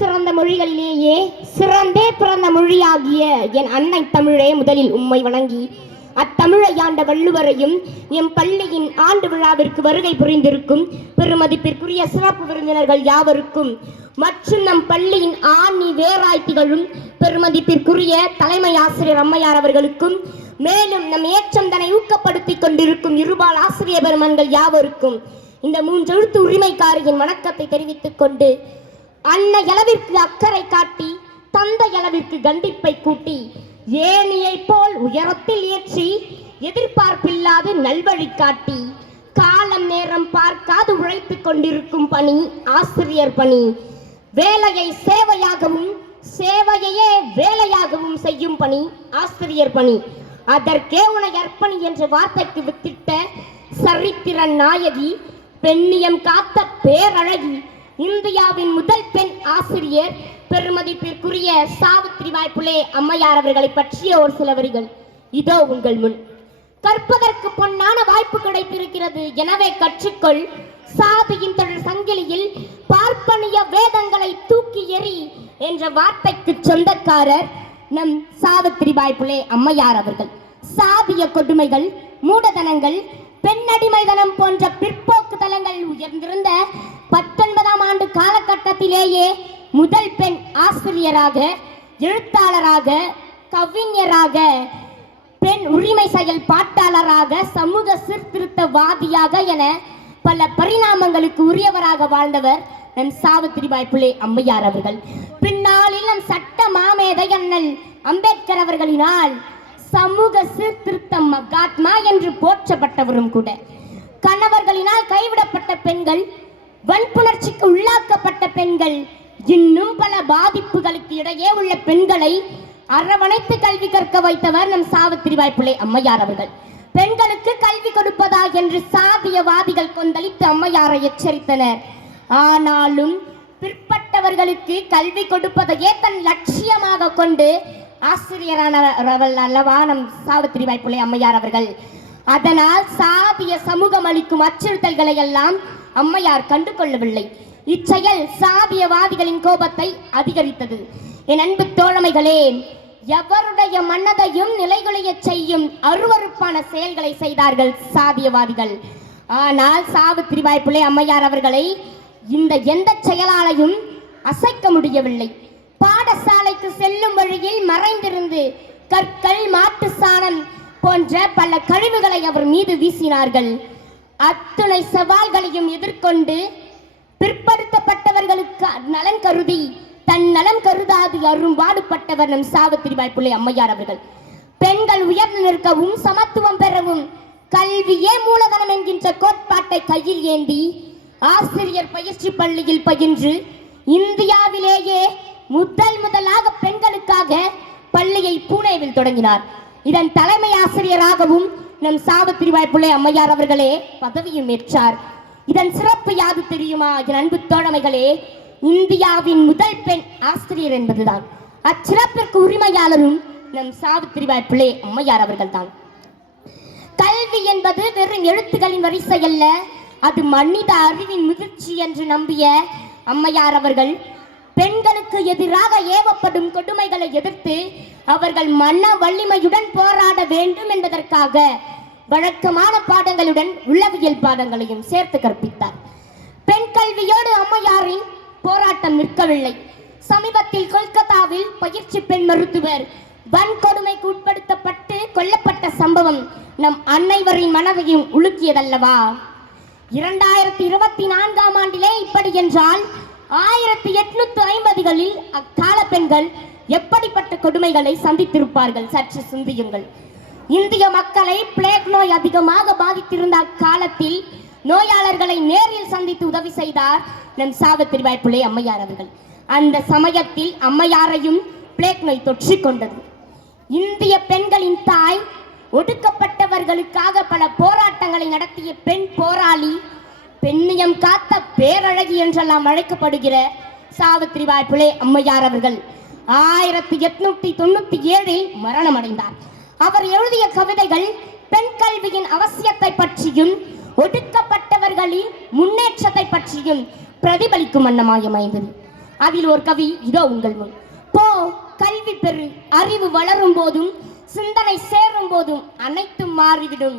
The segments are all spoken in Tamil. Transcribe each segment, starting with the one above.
சிறந்த மொழிகளிலேயே சிறந்தே பிறந்த மொழியாகிய என் அன்னை தமிழே முதலில் உம்மை வணங்கி அத்தமிழை ஆண்ட வள்ளுவரையும் எம் பள்ளியின் ஆண்டு விழாவிற்கு வருகை புரிந்திருக்கும் பெருமதிப்பிற்குரிய சிறப்பு விருந்தினர்கள் யாவருக்கும் மற்றும் நம் பள்ளியின் ஆணி வேராய் திகழும் பெருமதிப்பிற்குரிய தலைமை ஆசிரியர் அம்மையார் அவர்களுக்கும் மேலும் நம் ஏற்றம் தன்னை ஊக்கப்படுத்திக் கொண்டிருக்கும் இருபால் ஆசிரியர் பெருமன்கள் யாவருக்கும் இந்த மூன்றெழுத்து உரிமைக்காரியின் வணக்கத்தை தெரிவித்துக் கொண்டு அன்னை அளவிற்கு அக்கறை காட்டி தந்தை அளவிற்கு கண்டிப்பை கூட்டி ஏணியை போல் உயரத்தில் ஏற்றி எதிர்பார்ப்பில்லாது நல்வழி காட்டி காலம் நேரம் பார்க்காது உழைத்துக் கொண்டிருக்கும் பணி ஆசிரியர் பணி. வேலையை சேவையாகவும் சேவையையே வேலையாகவும் செய்யும் பணி ஆசிரியர் பணி. அதற்கே உனை அர்ப்பணி என்ற வார்த்தைக்கு வித்திட்ட சரித்திர நாயகி, பெண்ணியம் காத்த பேரழகி, இந்தியாவின் முதல் பெண் ஆசிரியர் பெருமதிப்பிற்குரிய சாவித்ரிபாய் புலே அம்மையார் அவர்களை பற்றிய ஒரு சில வரிகள் இதோ உங்கள் முன். கற்பதற்கு பொன்னான வாய்ப்பு கிடைத்திருக்கிறது, எனவே கற்றுக்கொள். சாதியின் தொடர் சங்கிலியில் பார்ப்பனிய வேதங்களை தூக்கி எறி என்ற வார்த்தைக்கு சொந்தக்காரர் நம் சாவித்ரிபாய் புலே அம்மையார் அவர்கள். சாதிய கொடுமைகள், மூடதனங்கள், பெண்ணடிமைதனம் போன்ற பிற்போக்கு தலங்கள் உயர்ந்திருந்த 19ஆம் ஆண்டு காலகட்டத்திலேயே முதல் பெண் ஆசிரியராக, எழுத்தாளராக, கவிஞராக, பெண் உரிமை செயல் பாட்டாளராக, சமூக சீர்திருத்தவாதியாக என பல பரிணாமங்களுக்கு உரியவராக வாழ்ந்தவர் நம் சாவித்ரிபாய் புலே அம்மையார் அவர்கள். பின்னாளில் நம் சட்ட மாமேதை அண்ணல் அம்பேத்கர் அவர்களினால் சமூக சீர்திருத்த மகாத்மா என்று போற்றப்பட்டவரும் கூட. கணவர்களினால் கைவிடப்பட்ட பெண்கள், வன்புணர்ச்சிக்கு உள்ளாக்கப்பட்ட பெண்கள், இன்னும் பல பாதிப்புகளுக்கு இடையே உள்ள பெண்களை அரவணைத்து கல்வி கற்க வைத்தவர் நம் சாவித்ரிபாய் புலே அம்மையார் அவர்கள். பெண்களுக்கு கல்வி கொடுப்பதா என்று சாதியவாதிகள் கொந்தளித்து அம்மையாரை எச்சரித்தனர். ஆனாலும் பிற்பட்டவர்களுக்கு கல்வி கொடுப்பதையே தன் லட்சியமாக கொண்டு ஆசிரியரானவர்கள் அல்லவா நம் சாவித்ரிபாய் புலே அம்மையார் அவர்கள். அதனால் சாதிய சமூகம் அளிக்கும் அச்சுறுத்தல்களை எல்லாம் அம்மையார் கண்டு கொள்ளவில்லை. இச்செயல் சாதியவாதிகளின் கோபத்தை அதிகரித்தது. என் அன்பு தோழமைகளே, எவருடைய மன்னதையும் நிலைகுலைய செய்யும் அருவருப்பான செயல்களை செய்தார்கள் சாதியவாதிகள். ஆனால் சாவித்ரிபாய் புலே அம்மையார் அவர்களை இந்த எந்த செயலாலையும் அசைக்க முடியவில்லை. பாடசாலைக்கு செல்லும் வழியில் மறைந்திருந்து கற்கள், மாட்டு சாணம் போன்ற பல கழிவுகளை அவர் மீது வீசினார்கள். அத்துணை சவால்களையும் எதிர்கொண்டு பிற்படுத்தப்பட்டவர்களுக்கு நலன் கருதி தன் நலம் கருதாது அரும்பாடுபட்டவர் நம் சாவித்ரிபாய் புலே அம்மையார் அவர்கள். பெண்கள் உயர்ந்து நிற்கவும் சமத்துவம் பெறவும் கல்வியே மூலதனம் என்கின்ற கோட்பாட்டை கையில் ஏந்தி ஆசிரியர் பயிற்சி பள்ளியில் பயின்று இந்தியாவிலேயே முதலாக பெண்களுக்காக பள்ளியை பூனேவில் தொடங்கினார். இதன் தலைமை ஆசிரியராகவும் நம் சாவித்ரிபாய் புலே அம்மையார் அவர்களே பதவியும் ஏற்றார். இதன் சிறப்பு யாது தெரியுமா என் அன்பு தோழமைகளே? இந்தியாவின் முதல் பெண் ஆசிரியர் என்பதுதான். அச்சிறப்பிற்கு உரிமையாளரும் நம் சாவித்ரிபாய் புலே அம்மையார் அவர்கள் தான். கல்வி என்பது வெறும் எழுத்துக்களின் வரிசை அல்ல, அது மனித அறிவின் முதிர்ச்சி என்று நம்பிய அம்மையார் அவர்கள் பெண்களுக்கு எதிராக ஏவப்படும் கொடுமைகளை எதிர்த்து அவர்கள் மன வலிமையுடன் போராட வேண்டும் என்பதற்காக வழக்கமான பாடங்களுடன் உளவியல் பாடங்களையும் சேர்த்து கற்பித்தார். பெண் கல்வியோடு அம்மையாரின் போராட்டம் நிற்கவில்லை. சமீபத்தில் கொல்கத்தாவில் பயிற்சி பெண் மருத்துவர் வன்கொடுமைக்கு உட்படுத்தப்பட்டு கொல்லப்பட்ட சம்பவம் நம் அனைவரின் மனதையும் உலுக்கியதல்லவா? 2024ஆம் ஆண்டிலே இப்படி என்றால் 1850களில் அக்கால பெண்கள் எப்படிப்பட்ட கொடுமைகளை சந்தித்திருப்பார்கள்? சற்று சிந்தியுங்கள். இந்திய மக்களை பிளேக் நோய் அதிகமாக பாதித்திருந்த அக்காலத்தில் நோயாளர்களை நேரில் சந்தித்து உதவி செய்தார் நம் சாவித்ரிபாய் புலே அம்மையார் அவர்கள். அந்த சமயத்தில் அம்மையாரையும் பிளேக் நோய் தொற்றிக் கொண்டது. இந்திய பெண்களின் தாய், ஒடுக்கப்பட்டவர்களுக்காக பல போராட்டங்களை நடத்திய பெண் போராளி, பெண்ணியம் காத்த பேரழகி என்றெல்லாம் அழைக்கப்படுகிற சாவித்ரிபாய் புலே அம்மையார் அவர்கள் 1897இல் மரணம் அடைந்தார். அவர் எழுதிய கவிதைகள் பெண் கல்வியின் அவசியத்தை பற்றியும் ஒடுக்கப்பட்டவர்களின் முன்னேற்றத்தை பற்றியும் பிரதிபலிக்கும் வண்ணமாய் அமைந்தது. அதில் ஒரு கவி இதோ உங்கள் முன். போ கல்வி பெறு, அறிவு வளரும் போதும் சிந்தனை சேரும் போதும் அனைத்தும் மாறிவிடும்,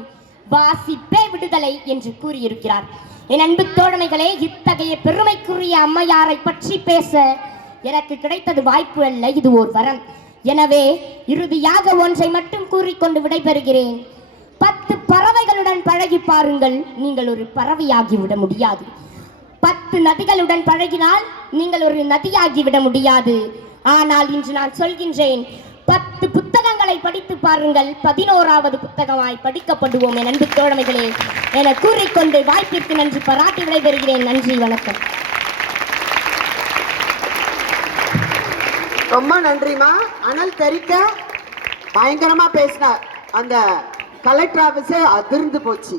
வாசிப்பே விடுதலை என்று கூறியிருக்கிறார். என் அன்பு தோழமைகளே, இத்தகைய பெருமைக்குரிய அம்மையாரை பற்றி பேச எனக்கு கிடைத்தது வாய்ப்பு அல்ல, இது ஓர் வரம். எனவே இறுதியாக ஒன்றை மட்டும் கூறிக்கொண்டு விடைபெறுகிறேன். 10 பறவைகளுடன் பழகி பாருங்கள், நீங்கள் ஒரு பறவையாகிவிட முடியாது. 10 நதிகளுடன் பழகினால் நீங்கள் ஒரு நதியாகிவிட முடியாது. ஆனால் இன்று நான் சொல்கின்றேன், 10 புத்தகங்களை படித்து பாருங்கள், 11வது புத்தகமாய் படிக்கப்படுவோம் என் அன்பு தோழமைகளே என கூறிக்கொண்டு வாய்ப்பிற்கு நன்றி பாராட்டி விடைபெறுகிறேன். நன்றி, வணக்கம். ரொம்ப நன்றிமா. அனல் தெரிக்க பயங்கரமா பேசினார். அந்த கலெக்டர் ஆபீஸே அதிர்ந்து போச்சு.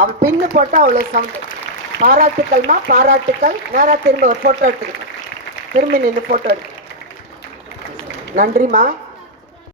அவள் பின்னு போட்டா அவ்வளவு சவுண்ட். பாராட்டுக்கள்மா, பாராட்டுக்கள். நேரா திரும்ப ஒரு போட்டோ எடுத்துக்கிட்டு திரும்பி நின்று போட்டோ எடுத்து. நன்றிமா.